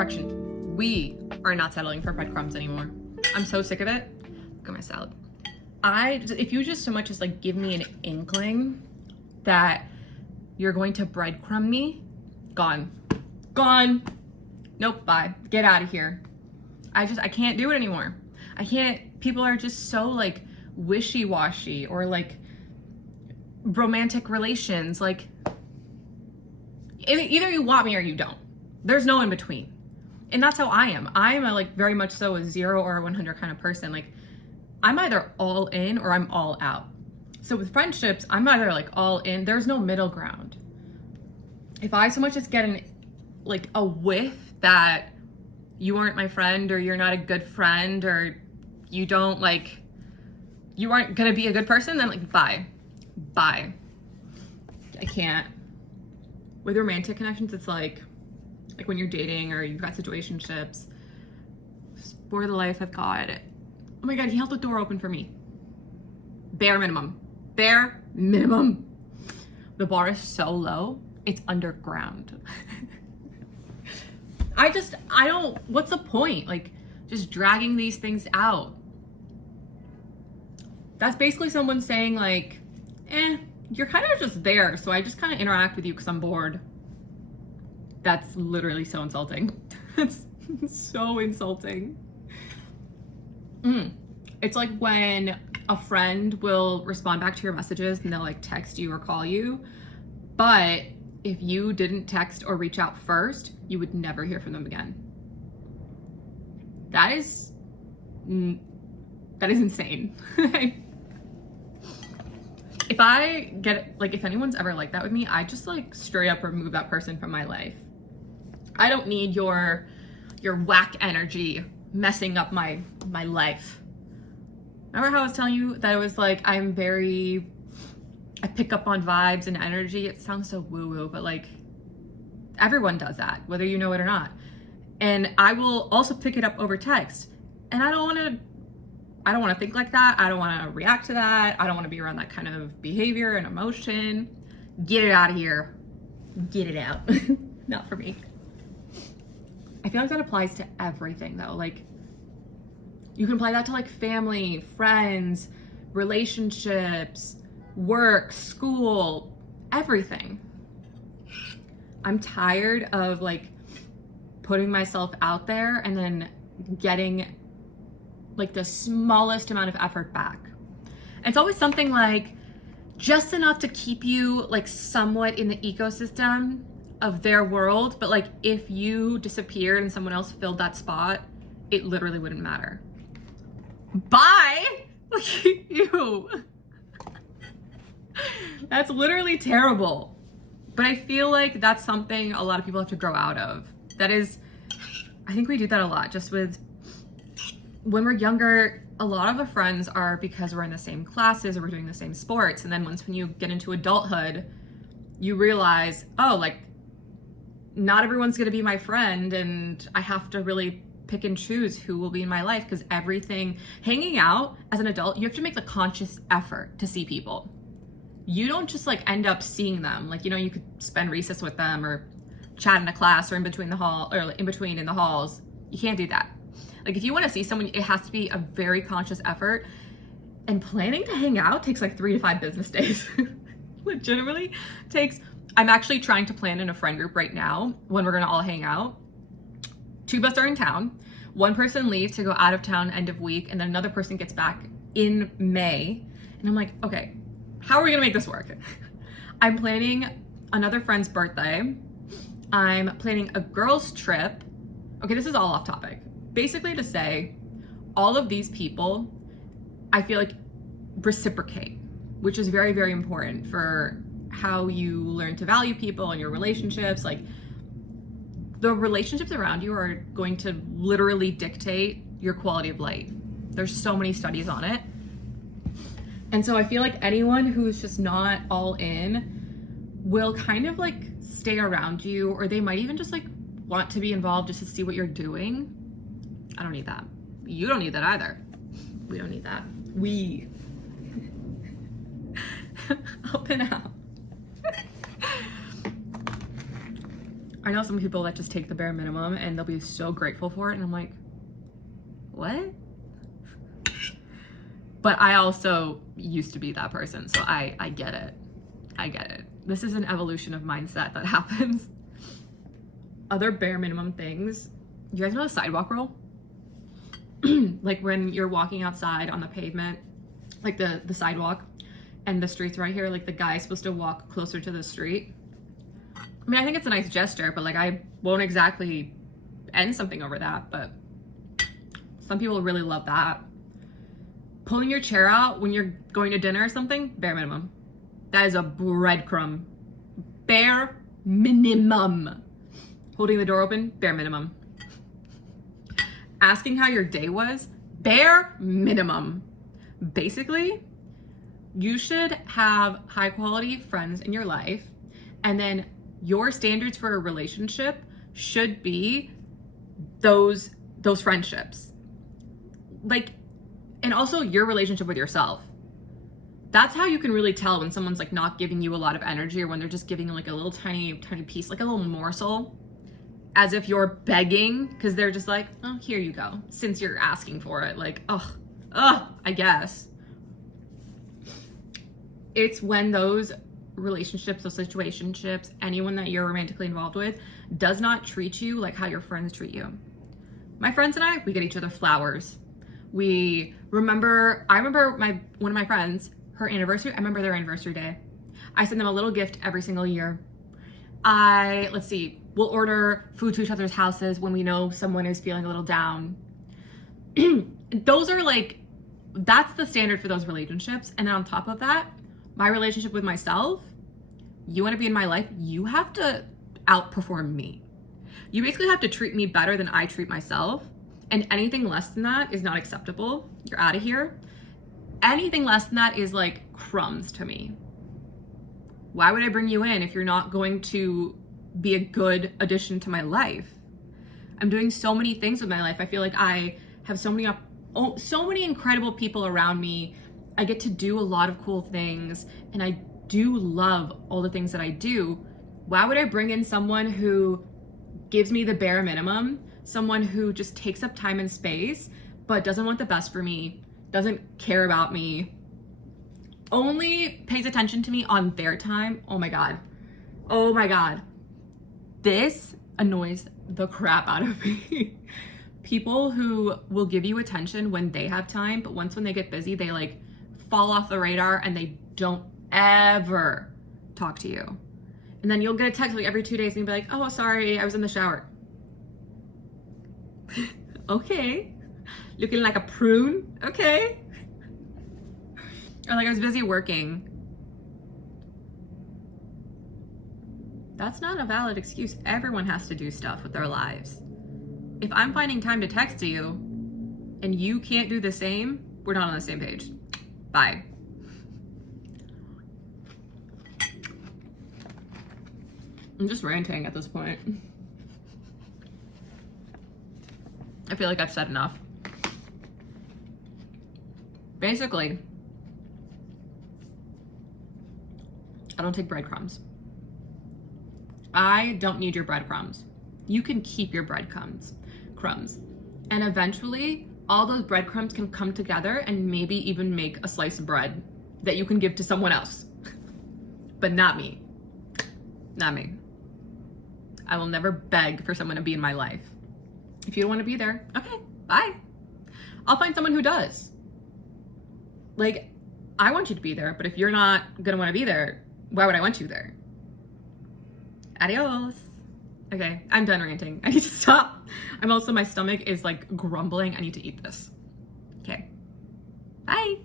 Correction, we are not settling for breadcrumbs anymore. I'm so sick of it. Look at my salad. If you just so much as like give me an inkling that you're going to breadcrumb me, gone. Nope, bye. Get out of here. I can't do it anymore. I can't. People are just so like wishy-washy, or like romantic relations. Like either you want me or you don't. There's no in between. And that's how I am. I'm a like very much so a 0 or a 100 kind of person. Like I'm either all in or I'm all out. So with friendships, I'm either like all in. There's no middle ground. If I so much as get a whiff that you aren't my friend, or you're not a good friend, or you aren't gonna be a good person, then like bye. I can't. With romantic connections, it's like when you're dating or you've got situationships, for the life of God. Oh my God, he held the door open for me. Bare minimum. The bar is so low, it's underground. What's the point? Like, just dragging these things out. That's basically someone saying like, you're kind of just there, so I just kind of interact with you because I'm bored. That's literally so insulting. It's so insulting. It's like when a friend will respond back to your messages and they'll like text you or call you, but if you didn't text or reach out first, you would never hear from them again. That is insane. If anyone's ever like that with me, I just like straight up remove that person from my life. I don't need your whack energy messing up my life. Remember how I was telling you that it was like I pick up on vibes and energy? It sounds so woo-woo, but like everyone does that, whether you know it or not. And I will also pick it up over text. And I don't want to think like that. I don't want to react to that. I don't want to be around that kind of behavior and emotion. Get it out of here. Get it out. Not for me. I feel like that applies to everything though. Like you can apply that to like family, friends, relationships, work, school, everything. I'm tired of like putting myself out there and then getting like the smallest amount of effort back. And it's always something like just enough to keep you like somewhat in the ecosystem of their world, but like if you disappeared and someone else filled that spot, it literally wouldn't matter. Bye! Look at you. That's literally terrible. But I feel like that's something a lot of people have to grow out of. I think we do that a lot, just with when we're younger. A lot of the friends are because we're in the same classes or we're doing the same sports. And then when you get into adulthood, you realize, oh, like not everyone's gonna be my friend, and I have to really pick and choose who will be in my life, because hanging out as an adult, you have to make the conscious effort to see people. You don't just like end up seeing them. Like, you could spend recess with them or chat in a class or in between in the halls. You can't do that. Like if you want to see someone, it has to be a very conscious effort, and planning to hang out takes like 3 to 5 business days. Legitimately takes. I'm actually trying to plan in a friend group right now when we're gonna all hang out. 2 of us are in town. One person leaves to go out of town end of week, and then another person gets back in May. And I'm like, okay, how are we gonna make this work? I'm planning another friend's birthday. I'm planning a girls' trip. Okay, this is all off topic. Basically to say, all of these people, I feel like reciprocate, which is very, very important for how you learn to value people and your relationships. Like the relationships around you are going to literally dictate your quality of life. There's so many studies on it. And so I feel like anyone who's just not all in will kind of like stay around you, or they might even just like want to be involved just to see what you're doing. I don't need that. You don't need that either. We don't need that. We. Up and out. I know some people that just take the bare minimum and they'll be so grateful for it. And I'm like, what? But I also used to be that person. So I get it. I get it. This is an evolution of mindset that happens. Other bare minimum things. You guys know the sidewalk rule? Like when you're walking outside on the pavement, like the sidewalk and the street's right here, like the guy's supposed to walk closer to the street. I mean, I think it's a nice gesture, but like I won't exactly end something over that, but some people really love that. Pulling your chair out when you're going to dinner or something, bare minimum. That is a breadcrumb. Bare minimum. Holding the door open, bare minimum. Asking how your day was, bare minimum. Basically, you should have high quality friends in your life, and then your standards for a relationship should be those friendships. Like, and also your relationship with yourself. That's how you can really tell when someone's like not giving you a lot of energy, or when they're just giving you like a little tiny piece, like a little morsel, as if you're begging, because they're just like, oh, here you go, since you're asking for it. Like, I guess. It's when those relationships, those situationships, anyone that you're romantically involved with does not treat you like how your friends treat you. My friends and I, we get each other flowers. I remember one of my friends, her anniversary, I remember their anniversary day. I send them a little gift every single year. We'll order food to each other's houses when we know someone is feeling a little down. Those are like, that's the standard for those relationships. And then on top of that, my relationship with myself, you want to be in my life, you have to outperform me. You basically have to treat me better than I treat myself. And anything less than that is not acceptable. You're out of here. Anything less than that is like crumbs to me. Why would I bring you in if you're not going to be a good addition to my life? I'm doing so many things with my life. I feel like I have so many incredible people around me. I get to do a lot of cool things, and I do love all the things that I do. Why would I bring in someone who gives me the bare minimum, someone who just takes up time and space, but doesn't want the best for me, doesn't care about me, only pays attention to me on their time? Oh my God. Oh my God. This annoys the crap out of me. People who will give you attention when they have time, but when they get busy, they like fall off the radar and they don't ever talk to you. And then you'll get a text like every 2 days and you'll be like, oh, sorry, I was in the shower. Okay. Looking like a prune? Okay. Or like I was busy working. That's not a valid excuse. Everyone has to do stuff with their lives. If I'm finding time to text you and you can't do the same, we're not on the same page. Bye. I'm just ranting at this point. I feel like I've said enough. Basically, I don't take breadcrumbs. I don't need your breadcrumbs. You can keep your breadcrumbs. And eventually, all those breadcrumbs can come together and maybe even make a slice of bread that you can give to someone else. But not me. Not me. I will never beg for someone to be in my life. If you don't want to be there, okay, bye. I'll find someone who does. Like, I want you to be there, but if you're not gonna want to be there, why would I want you there? Adios. Okay, I'm done ranting. I need to stop. My stomach is like grumbling. I need to eat this. Okay, bye.